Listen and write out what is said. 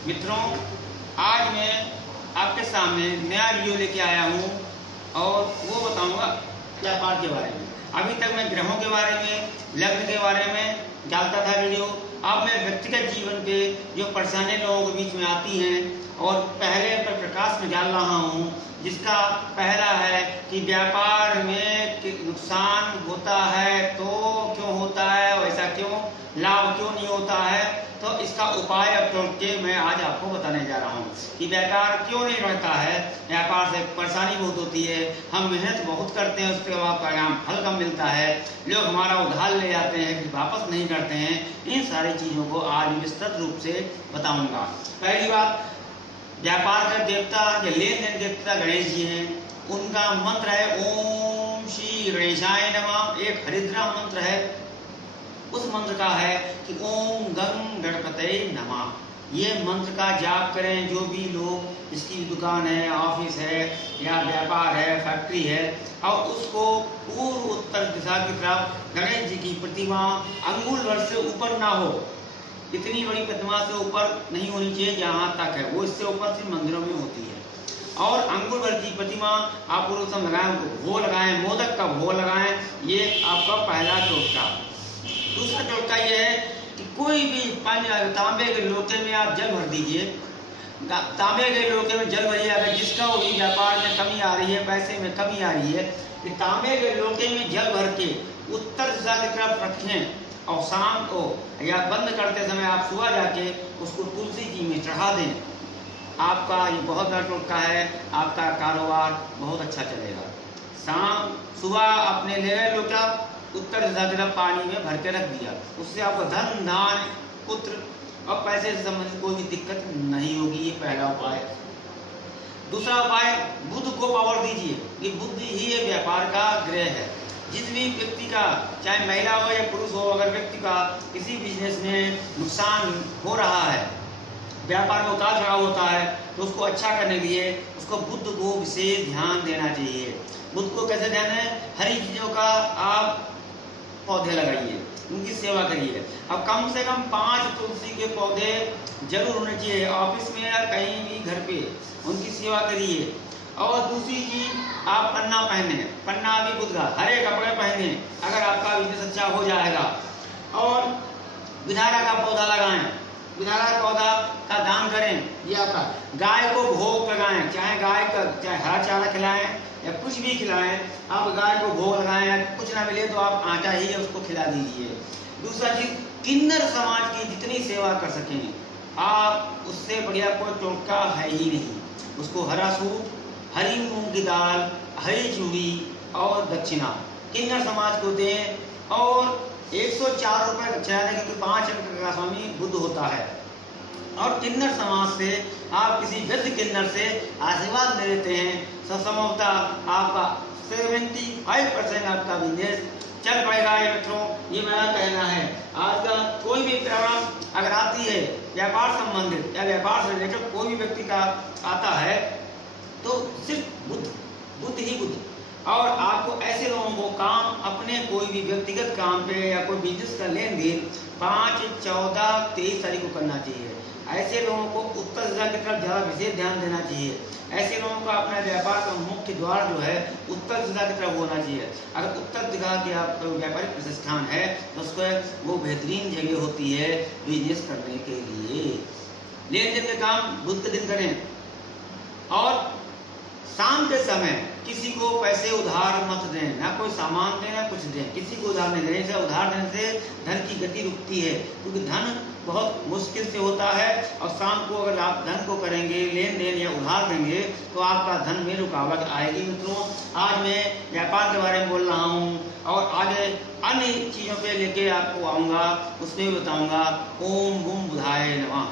मित्रों, आज मैं आपके सामने नया वीडियो लेके आया हूँ और वो बताऊँगा व्यापार के बारे में। अभी तक मैं ग्रहों के बारे में, लग्न के बारे में डालता था वीडियो। अब मैं व्यक्तिगत जीवन पे जो परेशानियाँ लोगों के बीच में आती हैं और पहले पर प्रकाश में डाल रहा हूँ, जिसका पहला है कि व्यापार में नुकसान होता है तो क्यों होता है, वैसा क्यों, लाभ क्यों नहीं होता है। तो इसका उपाय अब तोड़ के मैं आज आपको बताने जा रहा हूँ कि व्यापार क्यों नहीं बढ़ता है। व्यापार से परेशानी बहुत होती है, हम मेहनत बहुत करते हैं, उसके बाद परिणाम फल कम मिलता है, लोग हमारा उधार ले जाते हैं फिर वापस नहीं करते हैं। इन सारी चीज़ों को आज विस्तृत रूप से बताऊँगा। पहली बात, व्यापार का देवता या लेन देन देवता गणेश जी हैं। उनका मंत्र है ओम श्री गणेशाय नमः। एक हरिद्रा मंत्र है, उस मंत्र का है कि ओम गंग गणपतये नमः। ये मंत्र का जाप करें जो भी लोग, जिसकी दुकान है, ऑफिस है या व्यापार है, फैक्ट्री है, और उसको पूर्व उत्तर दिशा की तरफ गणेश जी की प्रतिमा अंगुल भर से ऊपर ना हो, इतनी बड़ी प्रतिमा से ऊपर नहीं होनी चाहिए जहाँ तक है, वो इससे ऊपर से मंदिरों में होती है। और अंगुल भर की प्रतिमा आप पूर्व लगाएं, भोग लगाएं, मोदक का भोग लगाएं। ये आपका पहला टोटका। दूसरा टोटका ये है कि कोई भी तांबे के लोटे में आप जल भर दीजिए। तांबे के लोटे में जल भरिए। अगर जिसका भी व्यापार में कमी आ रही है, पैसे में कमी आ रही है, कि तांबे के लोटे में जल भर के उत्तर दिशा की तरफ रखें और शाम को या बंद करते समय आप सुबह जाके उसको तुलसी जी में चढ़ा दें। आपका ये बहुत बड़ा टोटका है, आपका कारोबार बहुत अच्छा चलेगा। शाम सुबह अपने ले गए लोटा, उत्तर दिशा की तरफ पानी में भर के रख दिया, उससे आपको धन, धान, पुत्र और पैसे से संबंधित कोई भी दिक्कत नहीं होगी। ये पहला उपाय। दूसरा उपाय, बुध को पावर दीजिए। ये बुध ही ये व्यापार का ग्रह है। जिस भी व्यक्ति का, चाहे महिला हो या पुरुष हो, अगर व्यक्ति का किसी बिजनेस में नुकसान हो रहा है, व्यापार में उतार चढ़ाव होता है, तो उसको अच्छा करने के लिए उसको बुध को विशेष ध्यान देना चाहिए। बुध को कैसे ध्यान है? हरी चीज़ों का आप पौधे लगाइए, उनकी सेवा करिए। अब कम से कम 5 तुलसी के पौधे जरूर होने चाहिए, ऑफिस में या कहीं भी घर पे उनकी सेवा करिए। और दूसरी चीज, आप पन्ना पहने, पन्ना भी बुध का, हरे कपड़े पहने, अगर आपका बिजनेस अच्छा हो जाएगा। और विधारा का पौधा लगाएं, विधारा पौधा का दान करें। ये आपका, गाय को भोग लगाएं, चाहे गाय का चाहे हरा चारा खिलाएं या कुछ भी खिलाएं, आप गाय को भोग लगाएं। कुछ ना मिले तो आप आटा ही उसको खिला दीजिए। दूसरा चीज, किन्नर समाज की जितनी सेवा कर सकें आप, उससे बढ़िया कोई टोटका है ही नहीं। उसको हरा सूट, हरी मूंग की दाल, हरी चूड़ी और दक्षिणा किन्नर समाज को दें। और 104 रुपये दक्षिणा दें, क्योंकि 5 अंक का स्वामी बुध होता है। और किन्नर समाज से आप किसी वृद्ध किन्नर से आशीर्वाद ले लेते हैं, संभवतः आपका 75% आपका बिजनेस चल पड़ेगा। ये मित्रों, ये मेरा कहना है। आज का कोई भी प्रॉब्लम अगर आती है व्यापार संबंधित या व्यापार से रिलेटेड कोई भी व्यक्ति का आता है, तो सिर्फ बुध ही बुध। और आपको ऐसे लोगों को काम, अपने कोई भी व्यक्तिगत काम पे या कोई बिजनेस का लेन देन 5, 14, 23 तारीख को करना चाहिए। ऐसे लोगों को उत्तर दिशा की तरफ ज़्यादा विशेष ध्यान देना चाहिए। ऐसे लोगों का अपना व्यापार का मुख्य द्वार जो है उत्तर दिशा की तरफ होना चाहिए। अगर उत्तर दिशा की आप व्यापारिक प्रतिष्ठान है तो उसको वो बेहतरीन जगह होती है बिजनेस करने के लिए। लेन देन के काम बुध के दिन करें। और शाम के समय किसी को पैसे उधार मत दें, ना कोई सामान दें ना कुछ दें, किसी को उधार नहीं देने से, उधार देने से धन की गति रुकती है, क्योंकि धन बहुत मुश्किल से होता है। और शाम को अगर आप धन को करेंगे, लेन देन या उधार देंगे, तो आपका धन में रुकावट आएगी। मित्रों, आज मैं व्यापार के बारे में बोल रहा हूँ और आगे अन्य चीज़ों पे लेके आपको आऊँगा, उसमें भी बताऊँगा। ओम बूम बुधाय नमः।